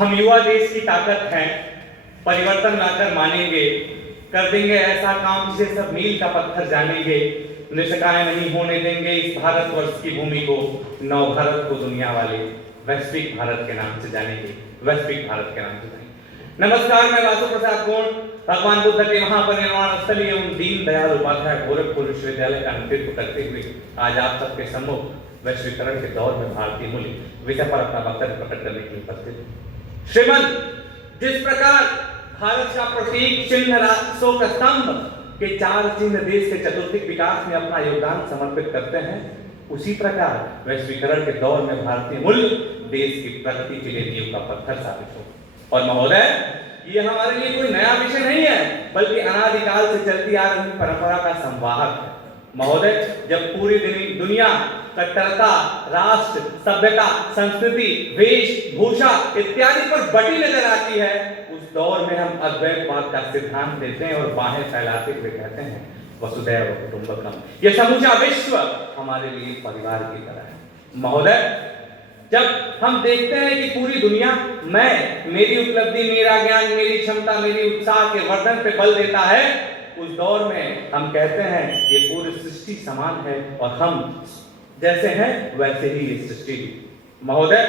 हम युवा देश की ताकत हैं, परिवर्तन लाकर मानेंगे, कर देंगे ऐसा काम जिसे सब मील का पत्थर जानेंगे, निष्काय नहीं होने देंगे इस भारतवर्ष की भूमि को, नव भारत को दुनिया वाले वैश्विक भारत के नाम से जानेंगे, वैश्विक भारत के नाम से जानेंगे। नमस्कार, मैं वासु प्रसाद गोंड भगवान बुद्ध के महापरिनिर्वाण स्थल एवं दीन दयाल उपाध्याय गोरखपुर विश्वविद्यालय का नेतृत्व करते हुए आज आप सबके सम्मुख वैश्वीकरण के दौर में भारतीय मूल्य विषय पर अपना वक्तव्य प्रकट करने के लिए उपस्थित हूं। श्रीमन, जिस प्रकार भारत का प्रतीक चिन्ह अशोक स्तंभ के 4 चिन्ह देश के चतुर्थिक विकास में अपना योगदान समर्पित करते हैं, उसी प्रकार वैश्वीकरण के दौर में भारतीय मूल्य देश की प्रगति के लिए नींव का पत्थर साबित हो। और महोदय, ये हमारे लिए कोई नया विषय नहीं है, बल्कि अनादिकाल से चलती आ रही परंपरा का संवाहक है। महोदय, जब पूरी दुनिया कट्टरता, राष्ट्र, सभ्यता, संस्कृति, वेशभूषा इत्यादि पर बटी नजर आती है, उस दौर में हम अद्वैतवाद का सिद्धांत देते हैं और बाहें फैलाते हुए कहते हैं वसुधैव कुटुंबकम। यह समूचा विश्व हमारे लिए परिवार की तरह है। महोदय, जब हम देखते हैं कि पूरी दुनिया मेरी उपलब्धि, मेरा ज्ञान, मेरी क्षमता, मेरी उत्साह के वर्धन पे बल देता है, उस दौर में हम कहते हैं ये पूरी सृष्टि समान है और हम जैसे हैं वैसे ही ये सृष्टि भी। महोदय,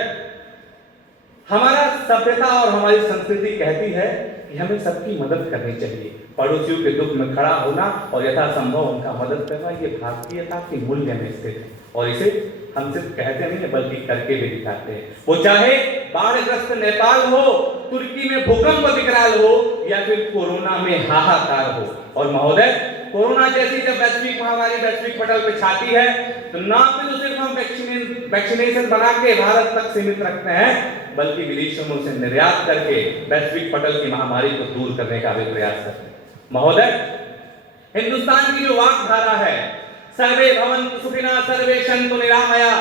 हमारा सभ्यता और हमारी संस्कृति कहती है कि हमें सबकी मदद करनी चाहिए, पड़ोसियों के दुख में खड़ा होना और यथासंभव उनका मदद करना, ये भारतीयता के मूल्य में स्थित है। और इसे हम सिर्फ कहते नहीं है बल्कि करके भी दिखाते हैं। वो चाहे बाढ़ग्रस्त नेपाल हो, तुर्की में भूकंप विकराल हो या फिर कोरोना में हाहाकार हो। और महोदय, कोरोना जैसी जब वैश्विक महामारी वैश्विक पटल पे छाती है, तो ना तो सिर्फ हम वैक्सीनेशन बना के भारत तक सीमित रखते हैं, बल्कि विदेशों में उसे निर्यात करके वैश्विक पटल की महामारी को दूर करने का भी प्रयास करते हैं। महोदय, हिंदुस्तान की जो वाकधारा है, सर्वे भवन्तु सुखिनः, सर्वे सन्तु निरामया,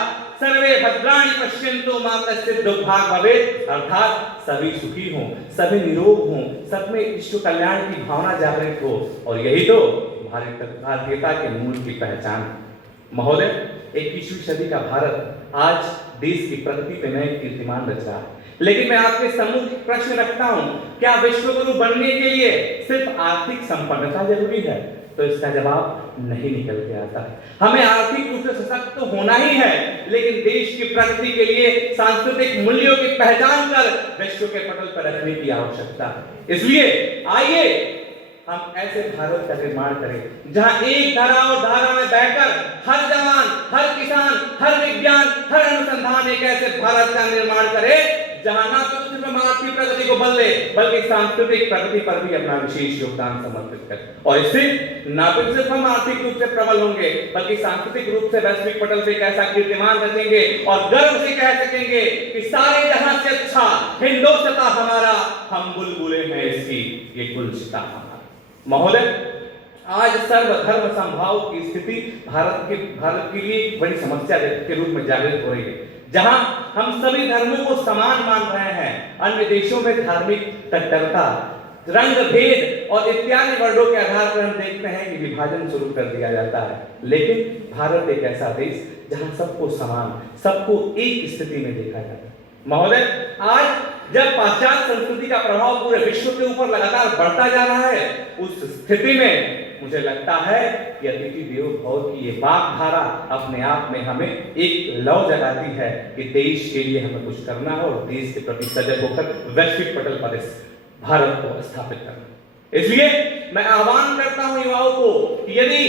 सर्वे भद्राणि पश्यन्तु मा कश्चित् दुर्भाग् भवेत्, अर्थात सभी सुखी हों, सभी निरोग हों, सब में विश्व कल्याण की भावना जागृत हो, और यही तो भारतीयता के मूल की पहचान है। महोदय, 21वीं सदी का भारत आज देश की प्रगति पे नए कीर्तिमान रच रहा है, लेकिन मैं आपके सम्मुख प्रश्न रखता हूं, क्या विश्वगुरु बनने के लिए सिर्फ आर्थिक संपन्नता जरूरी है? तो इसका जवाब नहीं निकल के आता है। हमें आर्थिक रूप से सशक्त तो होना ही है, लेकिन देश की प्रगति के लिए सांस्कृतिक मूल्यों की पहचान कर विश्व के पटल पर रखने की आवश्यकता है। इसलिए आइए हम ऐसे भारत का निर्माण करें जहां एक धारा और धारा में बहकर हर जवान, हर किसान, हर विज्ञान, हर अनुसंधान एक ऐसे भारत का निर्माण करे जहां ना तो सिर्फ हम आर्थिक प्रगति को बल दे, बल्कि सांस्कृतिक प्रगति पर भी अपना विशेष योगदान समर्पित करें। और इससे ना तो सिर्फ हम आर्थिक रूप से प्रबल होंगे, बल्कि सांस्कृतिक रूप से वैश्विक पटल पे एक ऐसा कीर्तिमान रचेंगे और गर्व से कह सकेंगे कि सारे जहां से अच्छा हिंदुस्तान हमारा, हम बुलबुले हैं इसकी, ये गुलसिता हमारा। महोदय, आज सर्वधर्म समभाव की स्थिति भारत के लिए बड़ी समस्या के रूप में जागृत हो रही है, जहां हम सभी धर्मों को समान मान रहे हैं। अन्य देशों में धार्मिक कट्टरता, रंग भेद और इत्यादि वर्णों के आधार पर हम देखते हैं कि विभाजन शुरू कर दिया जाता है, लेकिन भारत एक ऐसा देश जहां सबको समान, सबको एक स्थिति में देखा जाता है। महोदय, आज जब पाश्चात्य संस्कृति का प्रभाव पूरे विश्व के ऊपर लगातार बढ़ता जा रहा है, उस स्थिति में मुझे लगता है कि अतिथि देवो भव की ये वाकधारा अपने आप में हमें एक लौ जगाती है कि देश के लिए हमें कुछ करना है और देश के प्रति सजग होकर वैश्विक पटल पर इस भारत को स्थापित करना। इसलिए मैं आह्वान करता हूं युवाओं को, यदि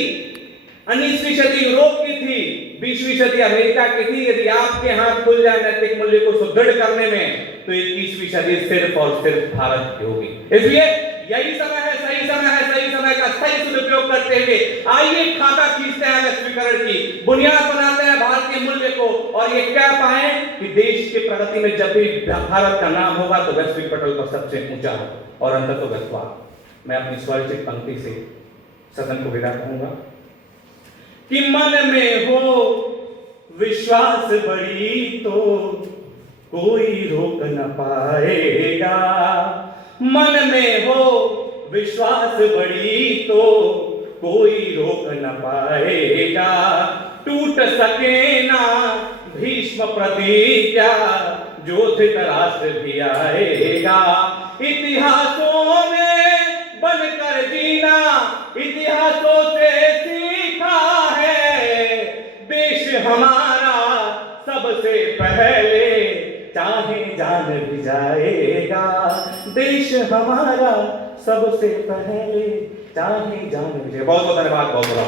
19वीं सदी यूरोप की थी, 20वीं सदी अमेरिका की थी, यदि आपके हाथ खुल जाए नैतिक मूल्य को सुदृढ़ करने में, तो 21वीं सदी सिर्फ और सिर्फ भारत की होगी। इसलिए यही समय है, सही समय है, सही समय का सही सदुपयोग करते हुए आइए खाता खींचते हैं वैश्वीकरण की, बुनियाद बनाते हैं भारतीय मूल्य को, और ये कह पाए कि देश की प्रगति में जब भी भारत का नाम होगा तो वैश्विक पटल पर सबसे ऊंचा होगा। और अंततोगत्वा मैं अपनी स्वरचित पंक्ति से सदन को विदा करूंगा कि मन में हो विश्वास बड़ी तो कोई रोक न पाएगा, मन में हो विश्वास बड़ी तो कोई रोक न पाएगा, टूट सके ना भीष्म प्रतिज्ञा, योद्धित राष्ट्र भी आएगा। इतिहासों में बनकर जीना इतिहासों से सीखा है। देश हमारा सबसे पहले चाहे जान भी जाएगा। देश हमारा सबसे पहले चाहे जान भी जाएगा। बहुत बहुत धन्यवाद। बहुत बहुत